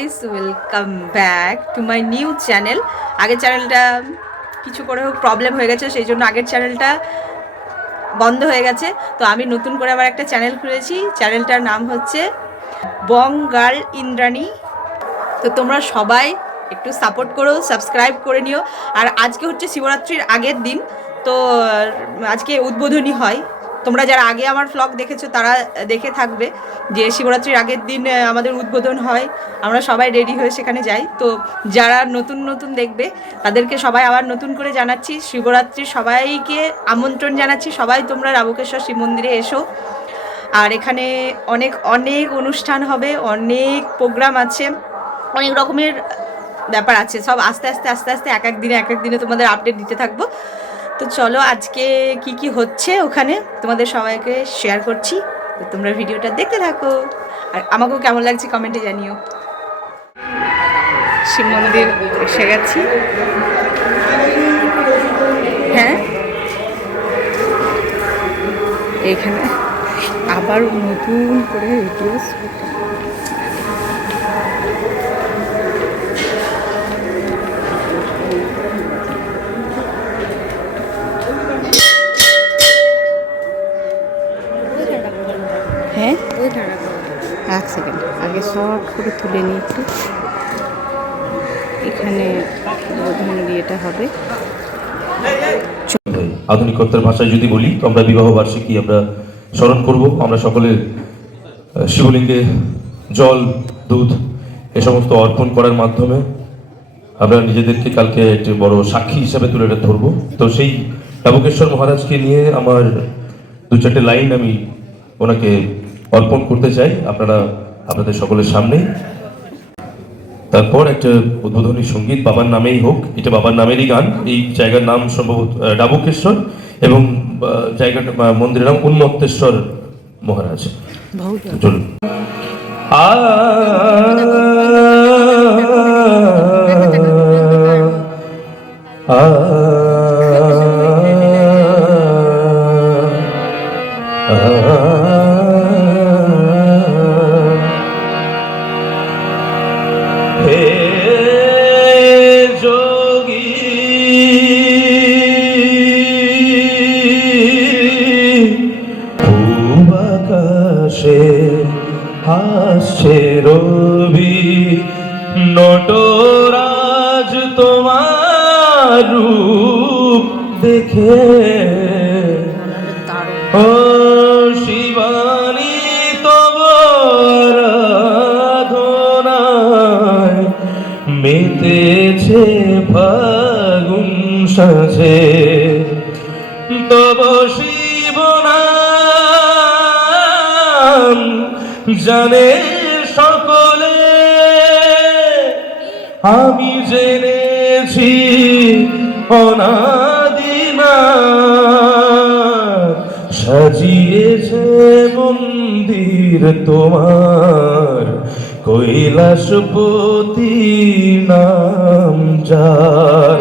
Guys welcome back to my new channel আগের চ্যানেলটা কিছু করে হোক প্রবলেম হয়ে গেছে, সেই জন্য আগের চ্যানেলটা বন্ধ হয়ে গেছে। তো আমি নতুন করে আবার একটা চ্যানেল খুলেছি। চ্যানেলটার নাম হচ্ছে বং গার্ল ইন্দ্রাণী তো তোমরা সবাই একটু সাপোর্ট করো সাবস্ক্রাইব করে নিও। আর আজকে হচ্ছে শিবরাত্রির আগের দিন, তো আজকে উদ্বোধনী হয়। তোমরা যারা আগে আমার ফ্লগ দেখেছ, তারা দেখে থাকবে যে শিবরাত্রির আগের দিন আমাদের উদ্বোধন হয়। আমরা সবাই রেডি হয়ে সেখানে যাই। তো যারা নতুন নতুন দেখবে, তাদেরকে সবাই আবার নতুন করে জানাচ্ছি। শিবরাত্রির সবাইকে আমন্ত্রণ জানাচ্ছি। সবাই তোমরা রাবকেশ্বর শিব মন্দিরে এসো। আর এখানে অনেক অনেক অনুষ্ঠান হবে, অনেক প্রোগ্রাম আছে, অনেক রকমের ব্যাপার আছে। সব আস্তে আস্তে আস্তে আস্তে, এক এক দিনে, এক এক দিনে তোমাদের আপডেট দিতে থাকব। তো চলো আজকে কি কি হচ্ছে ওখানে? তোমাদের সবাইকে শেয়ার করছি। তো তোমরা ভিডিওটা দেখতে থাকো। আর আমাকেও কেমন লাগছে কমেন্টে জানিও। শিব মন্দির এসে গেছি। হ্যাঁ? এখানে আবার নতুন করে ভিডিও সেকেন্ড। আগে শর্ট করে তুলে একটু এখানে বোধন বিয়েটা হবে। আধুনিকত্বের ভাষায় যদি বলি, তো আমরা বিবাহ বার্ষিকী আমরা স্মরণ করব। আমরা সকলে শিবলিঙ্গে জল, দুধ, এ সমস্ত অর্পণ করার মাধ্যমে আমরা নিজেদেরকে কালকে একটি বড় সাক্ষী হিসাবে তুলে ধরবো। তো সেই রাবকেশ্বর মহারাজকে নিয়ে আমার দু চারটে লাইন আমি ওনাকে অর্পণ করতে চাই। আপনারা আপনাদের সকলের সামনেই তারপর একটা উদ্বোধনী সংগীত বাবার নামেই হোক এটা বাবার নামেরই গান। এই জায়গার নাম সম্ভবত ডাবুকেশ্বর এবং জায়গাটা মন্দিরের নাম উন্মত্তেশ্বর মহারাজ। চলুন। আ আ হাসছে রবি। নটরাজ তোমার রূপ দেখে। ও শিবানী তব আরাধনায় মেতেছে ফাগুন সাজে। তব জানে সকলে আমি জেনেছি অনাদিনা সাজিয়েছে মন্দির তোমার কৈলাসপতি নাম যার।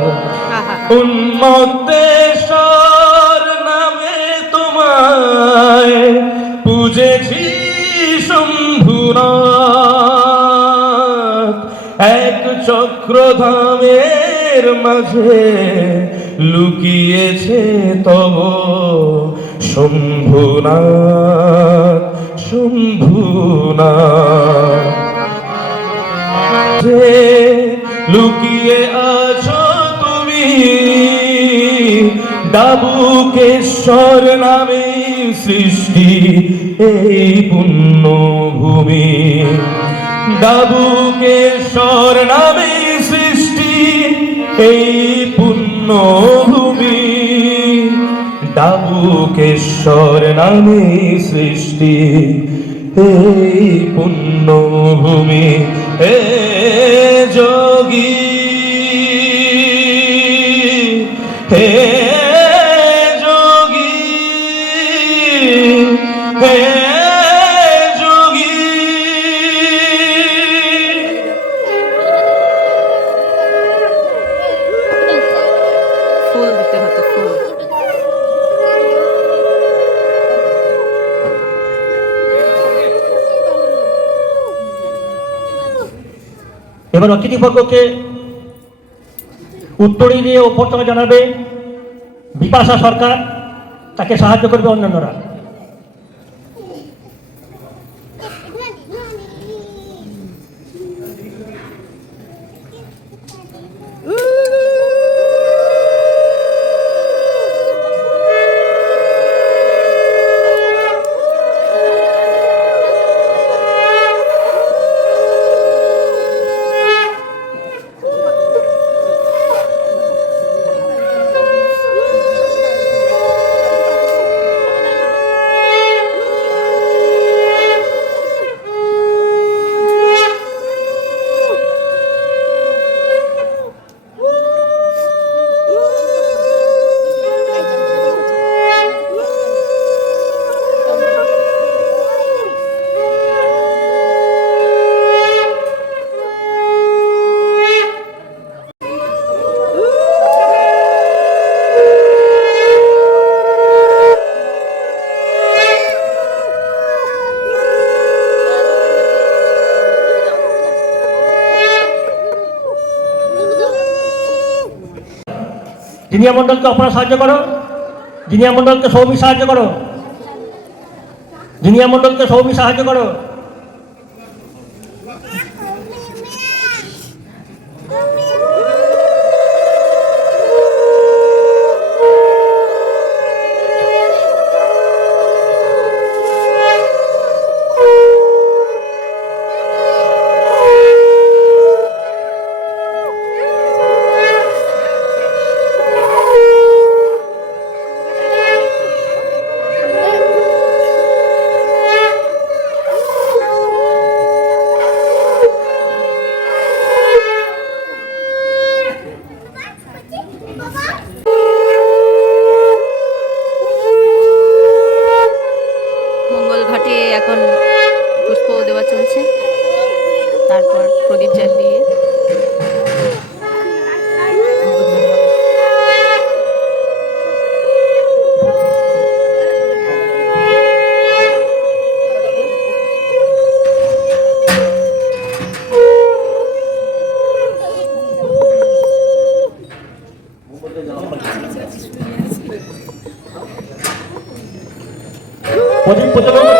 উন্মত্তেশ্বর এক চক্রধামের মাঝে লুকিয়েছে তব শম্ভুনাথ শম্ভুনাথ। লুকিয়ে আছো তুমি ডাবুকেশ্বর নামে সৃষ্টি এই পুণ্যভূমি। ডাবুকেশ্বর নামে সৃষ্টি এই পুণ্যভূমি। ডাবুকেশ্বর নামে সৃষ্টি এই পুণ্যভূমি। এ যোগী এবার অতিথিবর্গকে উত্তরী দিয়ে অভ্যর্থনা জানাবে বিপাশা সরকার তাকে সাহায্য করবে অন্যান্যরা। জিনিয়া মন্ডলকে অপরা সাহায্য করো। জিনিয়া মন্ডলকে সৌমি সাহায্য করো। জিনিয়া মন্ডলকে সৌমি সাহায্য করো। 我就不知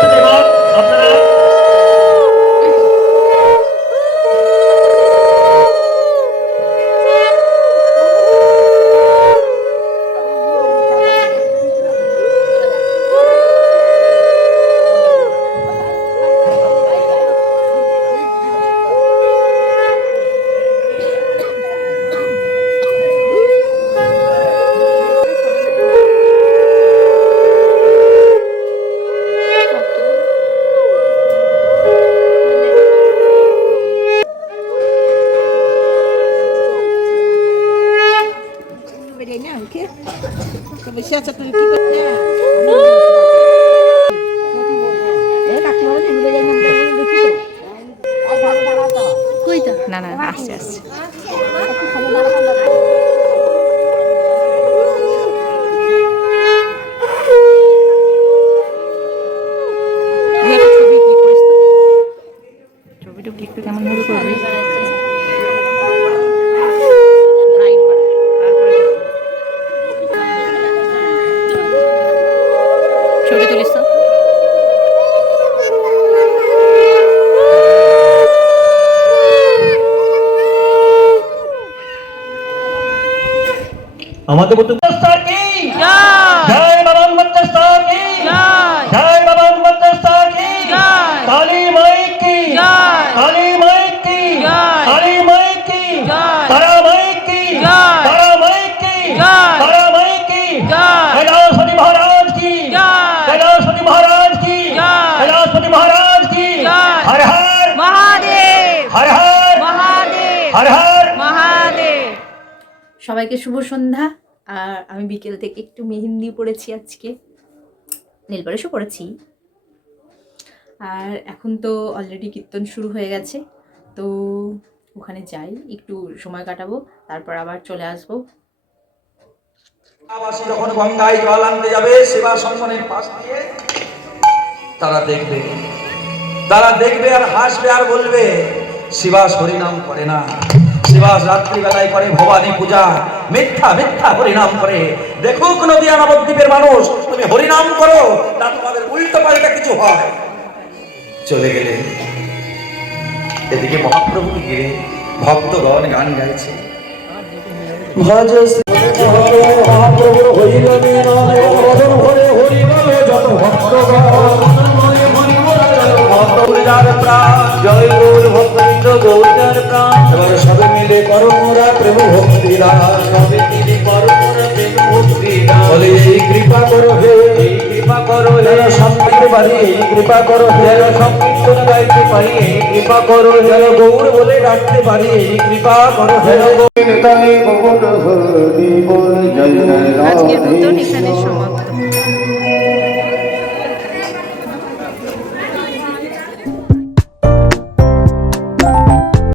না মহাদেব সবাইকে শুভ সন্ধ্যা আমি বিকেল থেকে একটু মেহেন্দি পড়েছি আজকে। নীলপালিশও পড়েছি আর এখন তো অলরেডি কীর্তন শুরু হয়ে গেছে, তো ওখানে যাই, একটু সময় কাটাবো, তারপর আবার চলে আসব। যখন গঙ্গায় জল আনতে যাবে, সেবা সম্মানের পাশ দিয়ে তারা দেখবে। তারা দেখবে আর হাসবে আর বলবে, শিবাস হরিনাম করে না। শিবাস রাত্রিবেলায় করে ভবানী পূজা। মিথ্যা মিথ্যা হরিনাম করে। দেখো কোন দিয়া নবদ্বীপের মানুষ, তুমি হরিনাম করো, তা তোমাদের উল্টো পাল্টা কিছু হয়। চলে গেলে। এদিকে মহাপ্রভুকে ঘিরে ভক্তগণ গান গাইছে। ভজ মহাপ্রভু হরিল মদন হরে হরিল যত ভক্তগণ। প্রাণ জয় গৌর ভক্ত গৌরার প্রাণ। এবার সবে মিলে করো মোরা প্রেম ভক্তি সবে মিলে করো মোরা প্রেম ভক্তি বলে এই কৃপা করো হে। এই কৃপা করো হে। সম্পৃক্ত পারি এই কৃপা করো হে। সম্পৃক্ত গাইতে পারি এই কৃপা করো হে। গৌর বলে ডাকতে পারি এই কৃপা করো হে। আজকের মতন এখানে সমাপ্ত।